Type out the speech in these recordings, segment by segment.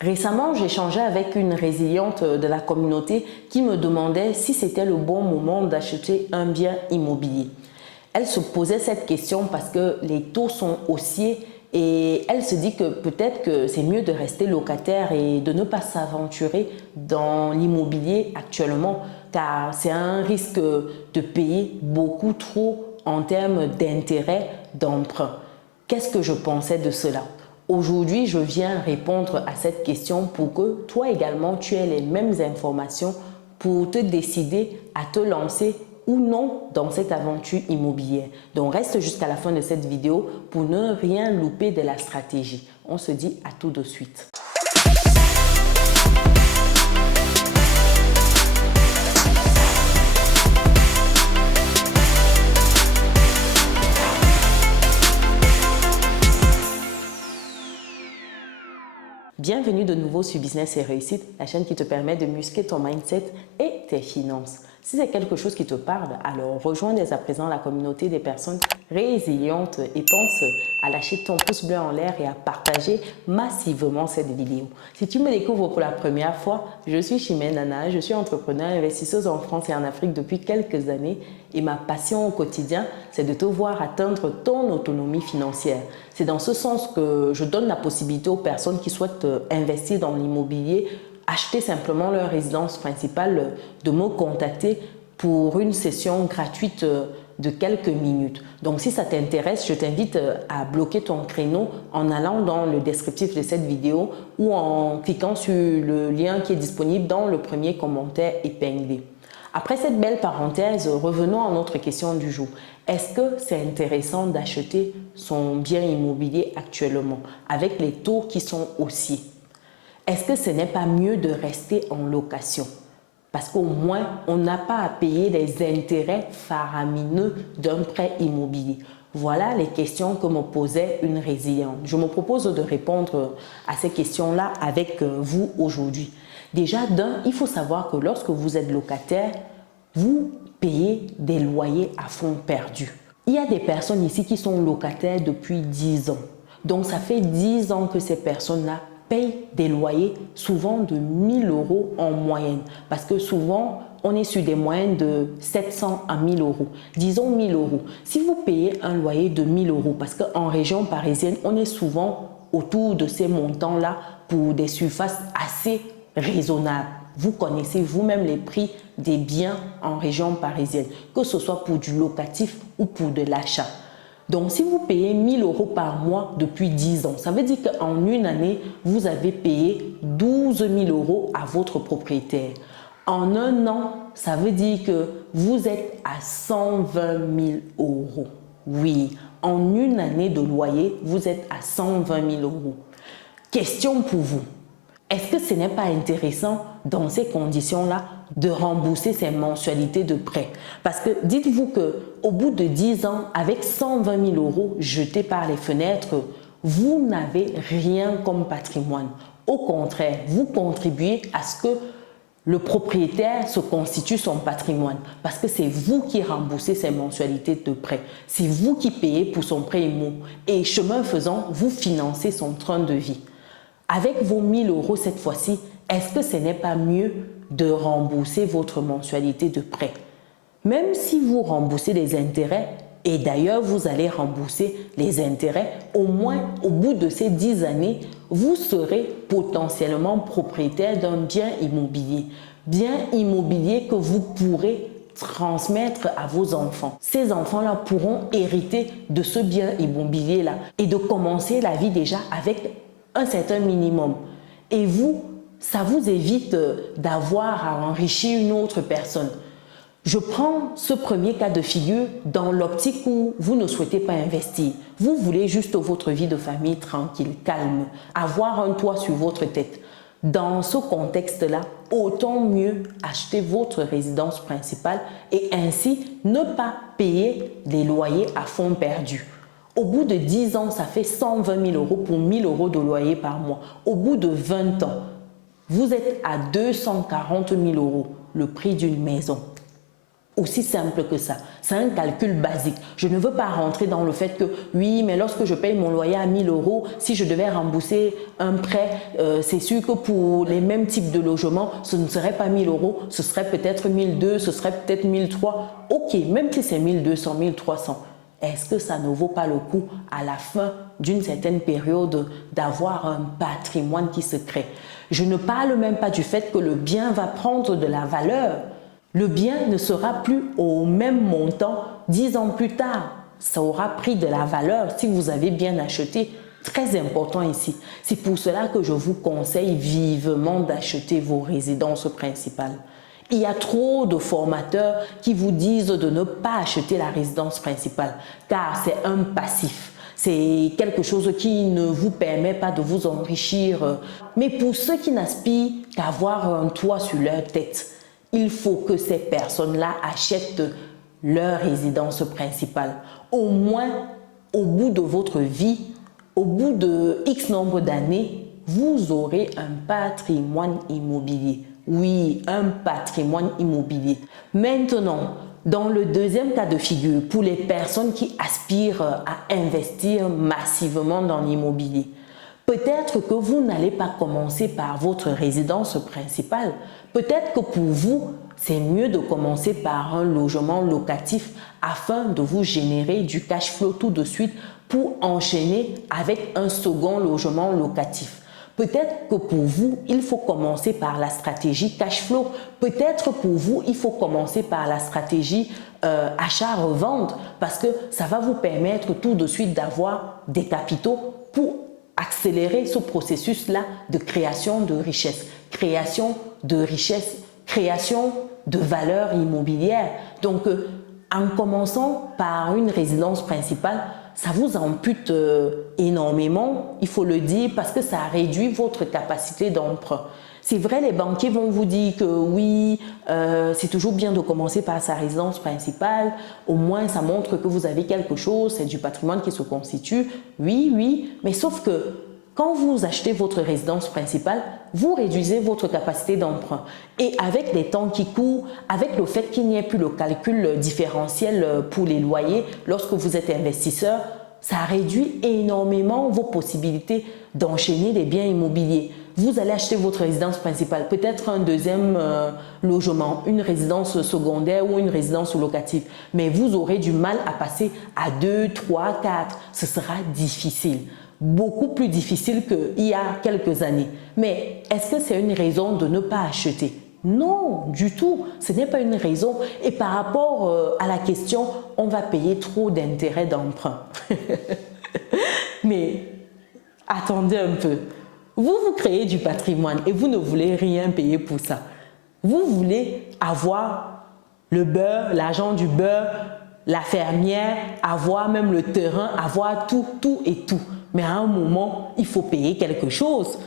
Récemment, j'ai échangé avec une résiliente de la communauté qui me demandait si c'était le bon moment d'acheter un bien immobilier. Elle se posait cette question parce que les taux sont haussiers et elle se dit que peut-être que c'est mieux de rester locataire et de ne pas s'aventurer dans l'immobilier actuellement car c'est un risque de payer beaucoup trop en termes d'intérêt d'emprunt. Qu'est-ce que je pensais de cela? Aujourd'hui, je viens répondre à cette question pour que toi également, tu aies les mêmes informations pour te décider à te lancer ou non dans cette aventure immobilière. Donc, reste jusqu'à la fin de cette vidéo pour ne rien louper de la stratégie. On se dit à tout de suite. Bienvenue de nouveau sur Business et Réussite, la chaîne qui te permet de muscler ton mindset et tes finances. Si c'est quelque chose qui te parle, alors rejoins dès à présent la communauté des personnes résilientes et pense à lâcher ton pouce bleu en l'air et à partager massivement cette vidéo. Si tu me découvres pour la première fois, je suis Chimène Nana, je suis entrepreneur et investisseuse en France et en Afrique depuis quelques années et ma passion au quotidien, c'est de te voir atteindre ton autonomie financière. C'est dans ce sens que je donne la possibilité aux personnes qui souhaitent investir dans l'immobilier, acheter simplement leur résidence principale, de me contacter pour une session gratuite de quelques minutes. Donc si ça t'intéresse, je t'invite à bloquer ton créneau en allant dans le descriptif de cette vidéo ou en cliquant sur le lien qui est disponible dans le premier commentaire épinglé. Après cette belle parenthèse, revenons à notre question du jour. Est-ce que c'est intéressant d'acheter son bien immobilier actuellement avec les taux qui sont haussiers? Est-ce que ce n'est pas mieux de rester en location? Parce qu'au moins, on n'a pas à payer les intérêts faramineux d'un prêt immobilier. Voilà les questions que me posait une résiliente. Je me propose de répondre à ces questions-là avec vous aujourd'hui. Déjà, il faut savoir que lorsque vous êtes locataire, vous payez des loyers à fonds perdus. Il y a des personnes ici qui sont locataires depuis 10 ans. Donc, ça fait 10 ans que ces personnes-là payent des loyers souvent de 1 000 € en moyenne. Parce que souvent, on est sur des moyennes de 700 à 1 000 €. Disons 1 000 €. Si vous payez un loyer de 1 000 €, parce qu'en région parisienne, on est souvent autour de ces montants-là pour des surfaces assez raisonnables. Vous connaissez vous-même les prix des biens en région parisienne, que ce soit pour du locatif ou pour de l'achat. Donc, si vous payez 1 000 € par mois depuis 10 ans, ça veut dire qu'en une année, vous avez payé 12 000 € à votre propriétaire. En un an, ça veut dire que vous êtes à 120 000 €. Oui, en une année de loyer, vous êtes à 120 000 €. Question pour vous. Est-ce que ce n'est pas intéressant dans ces conditions-là de rembourser ces mensualités de prêt? Parce que dites-vous qu'au bout de 10 ans, avec 120 000 € jetés par les fenêtres, vous n'avez rien comme patrimoine. Au contraire, vous contribuez à ce que le propriétaire se constitue son patrimoine parce que c'est vous qui remboursez ces mensualités de prêt. C'est vous qui payez pour son prêt immo et chemin faisant, vous financez son train de vie. Avec vos 1 000 € cette fois-ci, est-ce que ce n'est pas mieux de rembourser votre mensualité de prêt? Même si vous remboursez les intérêts, et d'ailleurs vous allez rembourser les intérêts, au moins au bout de ces 10 années, vous serez potentiellement propriétaire d'un bien immobilier. Bien immobilier que vous pourrez transmettre à vos enfants. Ces enfants-là pourront hériter de ce bien immobilier-là et de commencer la vie déjà avec un certain minimum. Et vous, ça vous évite d'avoir à enrichir une autre personne. Je prends ce premier cas de figure dans l'optique où vous ne souhaitez pas investir. Vous voulez juste votre vie de famille tranquille, calme, avoir un toit sur votre tête. Dans ce contexte-là, autant mieux acheter votre résidence principale et ainsi ne pas payer des loyers à fonds perdus. Au bout de 10 ans, ça fait 120 000 € pour 1 000 € de loyer par mois. Au bout de 20 ans, vous êtes à 240 000 €, le prix d'une maison. Aussi simple que ça. C'est un calcul basique. Je ne veux pas rentrer dans le fait que oui, mais lorsque je paye mon loyer à 1 000 euros, si je devais rembourser un prêt, c'est sûr que pour les mêmes types de logements, ce ne serait pas 1 000 euros, ce serait peut-être 1 200, ce serait peut-être 1 300. Ok, même si c'est 1 200, 1 300, est-ce que ça ne vaut pas le coup à la fin d'une certaine période d'avoir un patrimoine qui se crée? Je ne parle même pas du fait que le bien va prendre de la valeur. Le bien ne sera plus au même montant 10 ans plus tard. Ça aura pris de la valeur si vous avez bien acheté. Très important ici. C'est pour cela que je vous conseille vivement d'acheter vos résidences principales. Il y a trop de formateurs qui vous disent de ne pas acheter la résidence principale car c'est un passif. C'est quelque chose qui ne vous permet pas de vous enrichir. Mais pour ceux qui n'aspirent qu'à avoir un toit sur leur tête, il faut que ces personnes-là achètent leur résidence principale. Au moins, au bout de votre vie, au bout de X nombre d'années, vous aurez un patrimoine immobilier. Oui, un patrimoine immobilier. Maintenant, dans le deuxième cas de figure, pour les personnes qui aspirent à investir massivement dans l'immobilier, peut-être que vous n'allez pas commencer par votre résidence principale. Peut-être que pour vous, c'est mieux de commencer par un logement locatif afin de vous générer du cash flow tout de suite pour enchaîner avec un second logement locatif. Peut-être que pour vous, il faut commencer par la stratégie cash flow. Peut-être pour vous, il faut commencer par la stratégie achat-revente parce que ça va vous permettre tout de suite d'avoir des capitaux pour accélérer ce processus-là de création de richesse, création de valeur immobilière. Donc, en commençant par une résidence principale, ça vous ampute énormément, il faut le dire, parce que ça réduit votre capacité d'emprunt. C'est vrai, les banquiers vont vous dire que oui, c'est toujours bien de commencer par sa résidence principale, au moins ça montre que vous avez quelque chose, c'est du patrimoine qui se constitue. Oui, oui, mais sauf que quand vous achetez votre résidence principale, vous réduisez votre capacité d'emprunt. Et avec les temps qui courent, avec le fait qu'il n'y ait plus le calcul différentiel pour les loyers, lorsque vous êtes investisseur, ça réduit énormément vos possibilités d'enchaîner des biens immobiliers. Vous allez acheter votre résidence principale, peut-être un deuxième logement, une résidence secondaire ou une résidence locative. Mais vous aurez du mal à passer à 2, 3, 4. Ce sera difficile. Beaucoup plus difficile qu'il y a quelques années. Mais est-ce que c'est une raison de ne pas acheter? Non, du tout. Ce n'est pas une raison. Et par rapport à la question, on va payer trop d'intérêts d'emprunt. Mais attendez un peu. Vous créez du patrimoine et vous ne voulez rien payer pour ça. Vous voulez avoir le beurre, l'argent du beurre, la fermière, avoir même le terrain, avoir tout et tout. Mais à un moment, il faut payer quelque chose.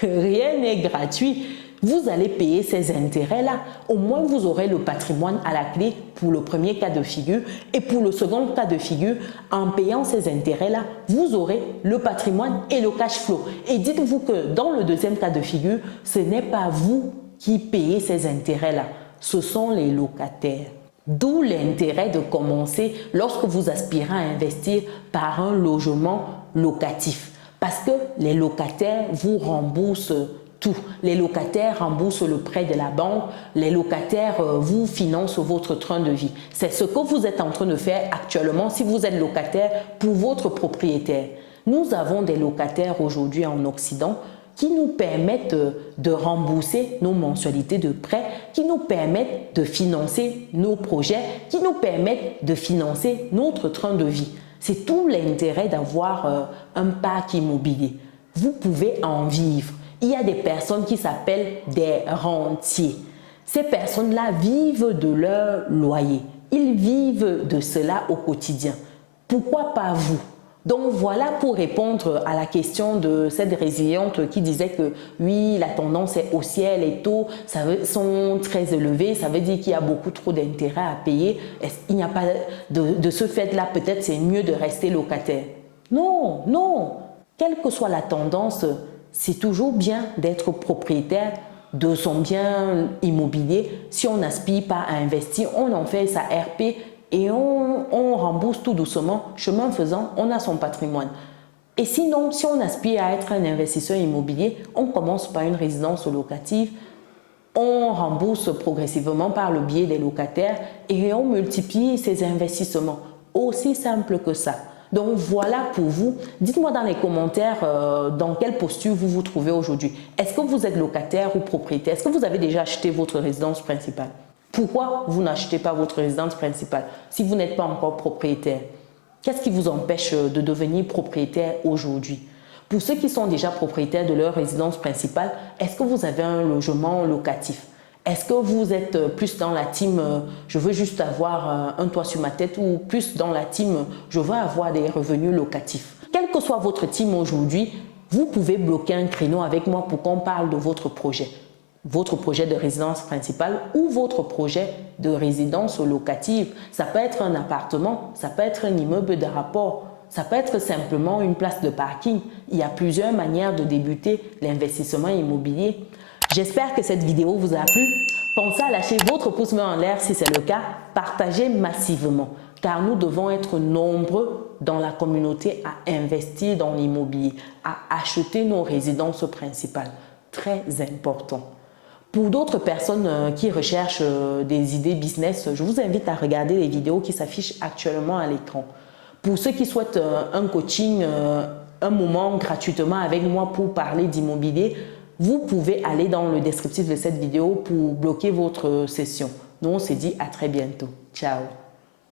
Rien n'est gratuit. Vous allez payer ces intérêts-là. Au moins, vous aurez le patrimoine à la clé pour le premier cas de figure. Et pour le second cas de figure, en payant ces intérêts-là, vous aurez le patrimoine et le cash flow. Et dites-vous que dans le deuxième cas de figure, ce n'est pas vous qui payez ces intérêts-là. Ce sont les locataires. D'où l'intérêt de commencer lorsque vous aspirez à investir par un logement locatif. Parce que les locataires vous remboursent tout. Les locataires remboursent le prêt de la banque. Les locataires vous financent votre train de vie. C'est ce que vous êtes en train de faire actuellement si vous êtes locataire pour votre propriétaire. Nous avons des locataires aujourd'hui en Occident qui nous permettent de rembourser nos mensualités de prêt, qui nous permettent de financer nos projets, qui nous permettent de financer notre train de vie. C'est tout l'intérêt d'avoir un parc immobilier. Vous pouvez en vivre. Il y a des personnes qui s'appellent des rentiers. Ces personnes-là vivent de leur loyer. Ils vivent de cela au quotidien. Pourquoi pas vous? Donc voilà pour répondre à la question de cette résiliente qui disait que oui, la tendance est haussière, les taux sont très élevés, ça veut dire qu'il y a beaucoup trop d'intérêts à payer. Il n'y a pas de ce fait-là, peut-être c'est mieux de rester locataire. Non, non. Quelle que soit la tendance, c'est toujours bien d'être propriétaire de son bien immobilier, si on n'aspire pas à investir, on en fait sa RP et on rembourse tout doucement. Chemin faisant, on a son patrimoine. Et sinon, si on aspire à être un investisseur immobilier, on commence par une résidence locative, on rembourse progressivement par le biais des locataires et on multiplie ses investissements. Aussi simple que ça. Donc voilà pour vous. Dites-moi dans les commentaires dans quelle posture vous vous trouvez aujourd'hui. Est-ce que vous êtes locataire ou propriétaire? Est-ce que vous avez déjà acheté votre résidence principale? Pourquoi vous n'achetez pas votre résidence principale si vous n'êtes pas encore propriétaire? Qu'est-ce qui vous empêche de devenir propriétaire aujourd'hui? Pour ceux qui sont déjà propriétaires de leur résidence principale, est-ce que vous avez un logement locatif? Est-ce que vous êtes plus dans la team je veux juste avoir un toit sur ma tête ou plus dans la team je veux avoir des revenus locatifs? Quelle que soit votre team aujourd'hui, vous pouvez bloquer un créneau avec moi pour qu'on parle de votre projet de résidence principale ou votre projet de résidence locative. Ça peut être un appartement, ça peut être un immeuble de rapport, ça peut être simplement une place de parking. Il y a plusieurs manières de débuter l'investissement immobilier. J'espère que cette vidéo vous a plu. Pensez à lâcher votre pouce bleu en l'air si c'est le cas. Partagez massivement car nous devons être nombreux dans la communauté à investir dans l'immobilier, à acheter nos résidences principales. Très important. Pour d'autres personnes qui recherchent des idées business, je vous invite à regarder les vidéos qui s'affichent actuellement à l'écran. Pour ceux qui souhaitent un coaching, un moment gratuitement avec moi pour parler d'immobilier, vous pouvez aller dans le descriptif de cette vidéo pour bloquer votre session. Nous, on se dit à très bientôt. Ciao!